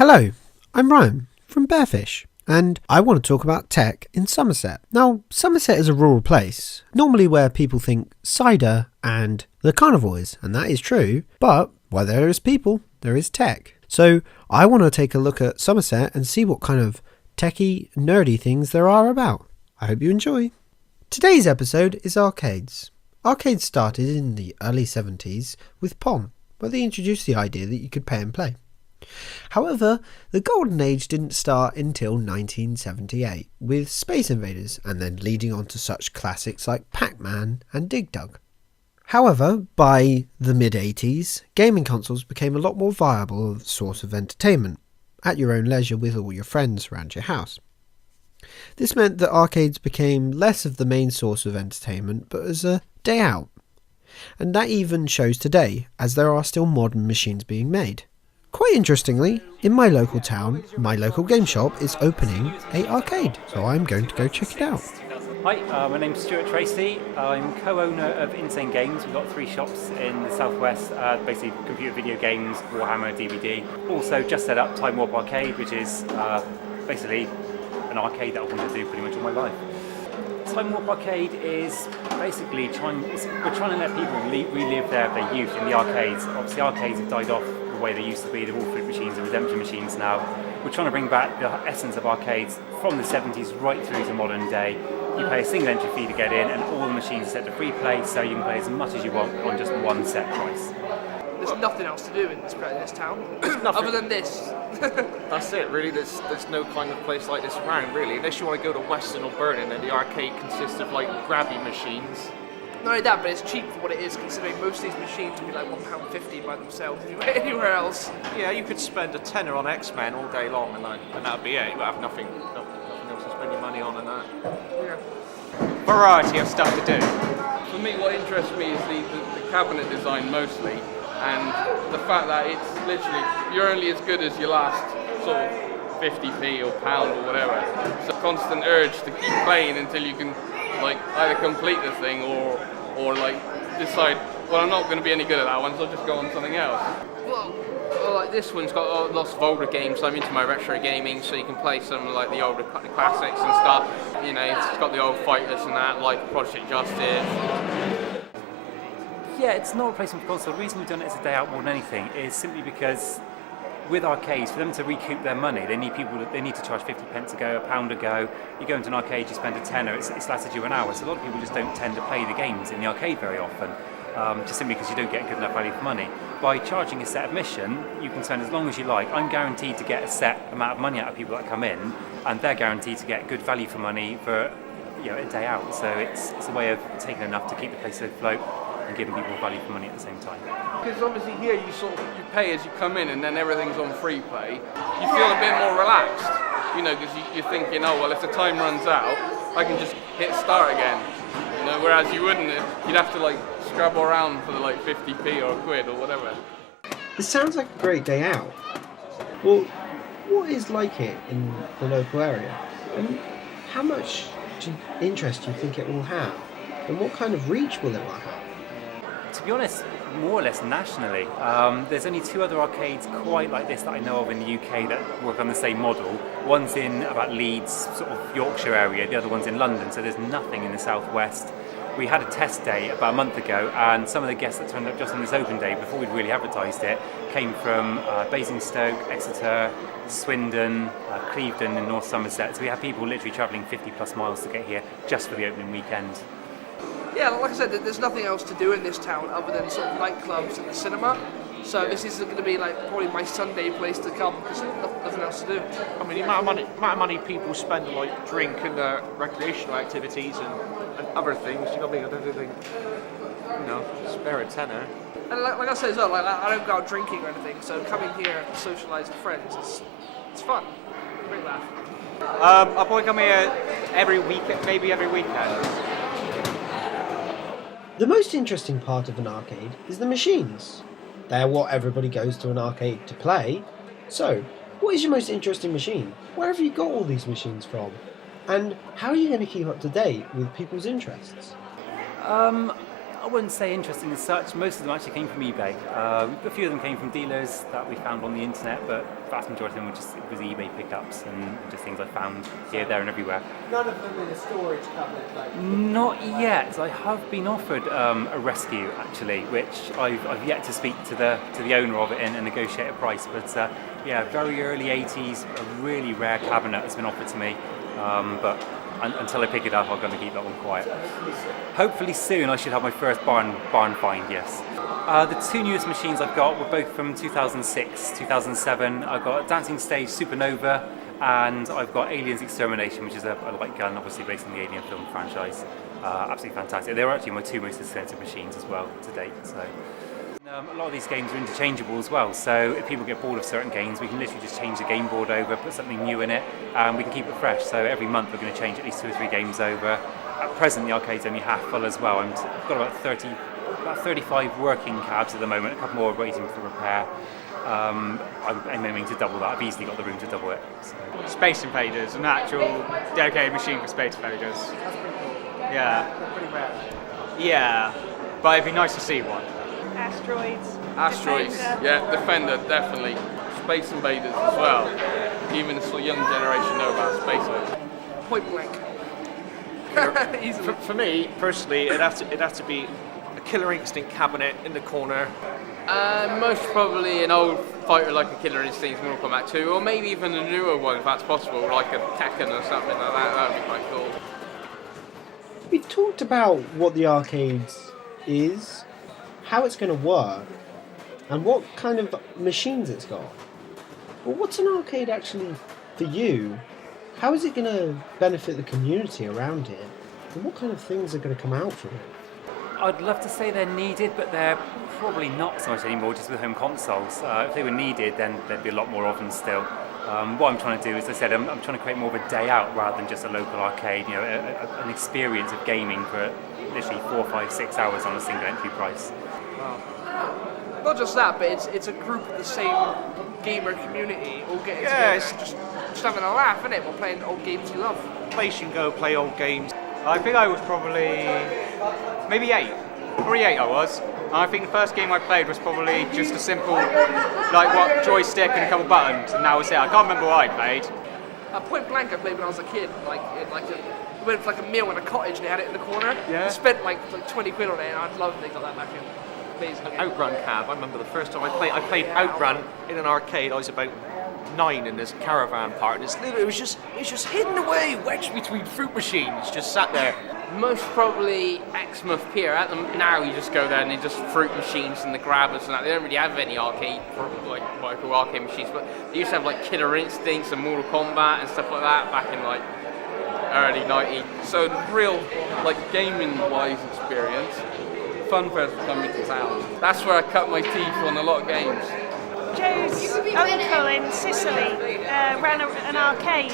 Hello, I'm Ryan from Bearfish, and I want to talk about tech in Somerset. Now, Somerset is a rural place, normally where people think cider and the carnivores, and that is true, but where there is people, there is tech. So I want to take a look at Somerset and see what kind of techie, nerdy things there are about. I hope you enjoy. Today's episode is arcades. Arcades started in the early 70s with Pong, where they introduced the idea that you could pay and play. However, the golden age didn't start until 1978 with Space Invaders, and then leading on to such classics like Pac-Man and Dig Dug. However, by the mid-80s, gaming consoles became a lot more viable source of entertainment, at your own leisure with all your friends around your house. This meant that arcades became less of the main source of entertainment, but as a day out. And that even shows today, as there are still modern machines being made. Quite interestingly, in my local town, my local game shop is opening an arcade, so I'm going to go check it out. Hi, my name's Stuart Tracy. I'm co-owner of Insane Games. We've got 3 shops in the southwest, basically computer video games, Warhammer, DVD. Also just set up Timewarp Arcade, which is basically an arcade that I wanted to do pretty much all my life. Timewarp Arcade is basically we're trying to let people relive their youth in the arcades. Obviously arcades have died off the way they used to be, they're all flip machines and redemption machines now. We're trying to bring back the essence of arcades from the 70s right through to modern day. You pay a single entry fee to get in, and all the machines are set to free play, so you can play as much as you want on just one set price. There's nothing else to do in this town, other than this. That's it, really. There's no kind of place like this around, really. Unless you want to go to Weston or Burton, and the arcade consists of like grabby machines. Not only that, but it's cheap for what it is, considering most of these machines would be like £1.50 by themselves anywhere else. Yeah, you could spend a tenner on X-Men all day long, and that would be it. You would have nothing else to spend your money on, and that. Yeah. Variety of stuff to do. For me, what interests me is the cabinet design mostly, and the fact that it's literally, you're only as good as your last sort of 50p or pound or whatever. It's a constant urge to keep playing until you can like either complete the thing or like decide, well, I'm not going to be any good at that one, so I'll just go on something else. Well, like this one's got lots of older games. I'm into my retro gaming, so you can play some like the older classics and stuff. You know, it's got the old fighters and that, like Project Justice. Yeah, it's not a replacement for console. The reason we've done it as a day out more than anything is simply because with arcades, for them to recoup their money, they need to charge 50p a go, a pound a go. You go into an arcade, you spend a tenner, it's lasted you an hour. So a lot of people just don't tend to play the games in the arcade very often, just simply because you don't get good enough value for money. By charging a set admission, you can spend as long as you like. I'm guaranteed to get a set amount of money out of people that come in, and they're guaranteed to get good value for money for a day out. So it's a way of taking enough to keep the place afloat and giving people value for money at the same time. Because obviously here you pay as you come in, and then everything's on free play. You feel a bit more relaxed, you know, because you're thinking, oh well, if the time runs out, I can just hit start again. You know, whereas you wouldn't, you'd have to like scrabble around for the like 50p or a quid or whatever. This sounds like a great day out. Well, what is like it in the local area? And how much interest do you think it will have? And what kind of reach will it have? To be honest, more or less nationally. There's only 2 other arcades quite like this that I know of in the UK that work on the same model. One's in about Leeds, sort of Yorkshire area, the other one's in London, so there's nothing in the southwest. We had a test day about a month ago, and some of the guests that turned up just on this open day, before we'd really advertised it, came from Basingstoke, Exeter, Swindon, Clevedon in North Somerset. So we have people literally travelling 50 plus miles to get here just for the opening weekend. Yeah, like I said, there's nothing else to do in this town other than sort of nightclubs and the cinema. So this is going to be like probably my Sunday place to come because nothing else to do. I mean, the amount of money people spend on like drink and recreational activities and other things, you know what I mean? I don't think, spare a tenner. And like I said as well, like I don't go out drinking or anything, so coming here to socialise with friends it's fun. Great laugh. I'll probably come here every week, maybe every weekend. The most interesting part of an arcade is the machines. They're what everybody goes to an arcade to play. So, what is your most interesting machine? Where have you got all these machines from? And how are you going to keep up to date with people's interests? I wouldn't say interesting as such. Most of them actually came from eBay. A few of them came from dealers that we found on the internet, but the vast majority of them was eBay pickups and just things I found here, there, and everywhere. None of them in a storage cabinet. Not yet. I have been offered a rescue actually, which I've yet to speak to the owner of it and negotiate a price. But yeah, very early 80s, a really rare cabinet has been offered to me. But until I pick it up, I'm going to keep that one quiet. Hopefully soon I should have my first barn find, yes. The two newest machines I've got were both from 2006, 2007. I've got Dancing Stage Supernova and I've got Aliens Extermination, which is a light gun, obviously based on the Alien film franchise. Absolutely fantastic. They were actually my two most expensive machines as well to date. So. A lot of these games are interchangeable as well, so if people get bored of certain games, we can literally just change the game board over, put something new in it, and we can keep it fresh. So every month we're going to change at least 2 or 3 games over. At present, the arcade's only half full as well. I've got about 35 working cabs at the moment, a couple more waiting for repair. I'm aiming to double that. I've easily got the room to double it. So. Space Invaders, an actual dedicated machine for Space Invaders. That's pretty cool. Yeah. They're pretty rare. Yeah, but it'd be nice to see one. Asteroids, yeah, Defender, definitely. Space Invaders as well. Even the sort of young generation know about Space Invaders. Point blank. Easily. For me, personally, it'd have to be a Killer Instinct cabinet in the corner. Most probably an old fighter like a Killer Instinct Mortal Kombat 2, or maybe even a newer one if that's possible, like a Tekken or something like that. That would be quite cool. We've talked about what the arcade is, how it's going to work, and what kind of machines it's got. But what's an arcade actually for you? How is it going to benefit the community around it? And what kind of things are going to come out from it? I'd love to say they're needed, but they're probably not so much anymore, just with home consoles. If they were needed, then there'd be a lot more of them still. What I'm trying to do, as I said, I'm trying to create more of a day out rather than just a local arcade, you know, an experience of gaming for literally 4, 5, 6 hours on a single entry price. Not just that, but it's a group of the same gamer community all getting together and just having a laugh, isn't it? While playing old games you love. Place you can go play old games. I think I was probably maybe 8. Probably 8 I was. And I think the first game I played was probably just a simple, like what, joystick and a couple buttons, and that was it. I can't remember what I played. Point blank I played when I was a kid, we went for like a meal in a cottage and they had it in the corner. Yeah. I spent like 20 quid on it and I'd love if they got that back in. Amazing. An Outrun cab. I remember the first time I played Outrun in an arcade. I was about 9 in this caravan park. And it was just hidden away, wedged between fruit machines, just sat there. Most probably Exmouth Pier. Now you just go there and they just fruit machines and the grabbers and that. They don't really have any arcade, like what I call arcade machines, but they used to have like Killer Instincts and Mortal Kombat and stuff like that back in like early 90s. So real like gaming wise experience. Fun fairs were coming to town. That's where I cut my teeth on a lot of games. Joe's uncle in Sicily ran an arcade.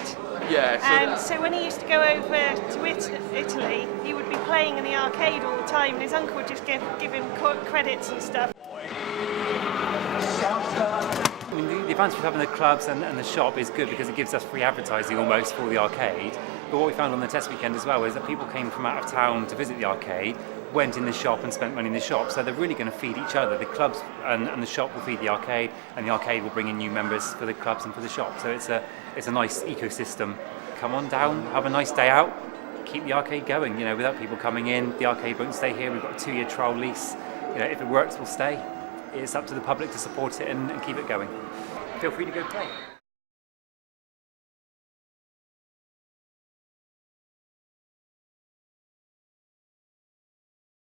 Yeah. And so when he used to go over to Italy, he would be playing in the arcade all the time, and his uncle would just give him credits and stuff. I mean, the advantage of having the clubs and the shop is good because it gives us free advertising almost for the arcade. But what we found on the test weekend as well is that people came from out of town to visit the arcade, went in the shop and spent money in the shop. So they're really going to feed each other. The clubs and the shop will feed the arcade, and the arcade will bring in new members for the clubs and for the shop. So it's a nice ecosystem. Come on down, have a nice day out, keep the arcade going. You know, without people coming in, the arcade won't stay here. We've got a 2-year trial lease. You know, if it works, we'll stay. It's up to the public to support it and keep it going. Feel free to go play.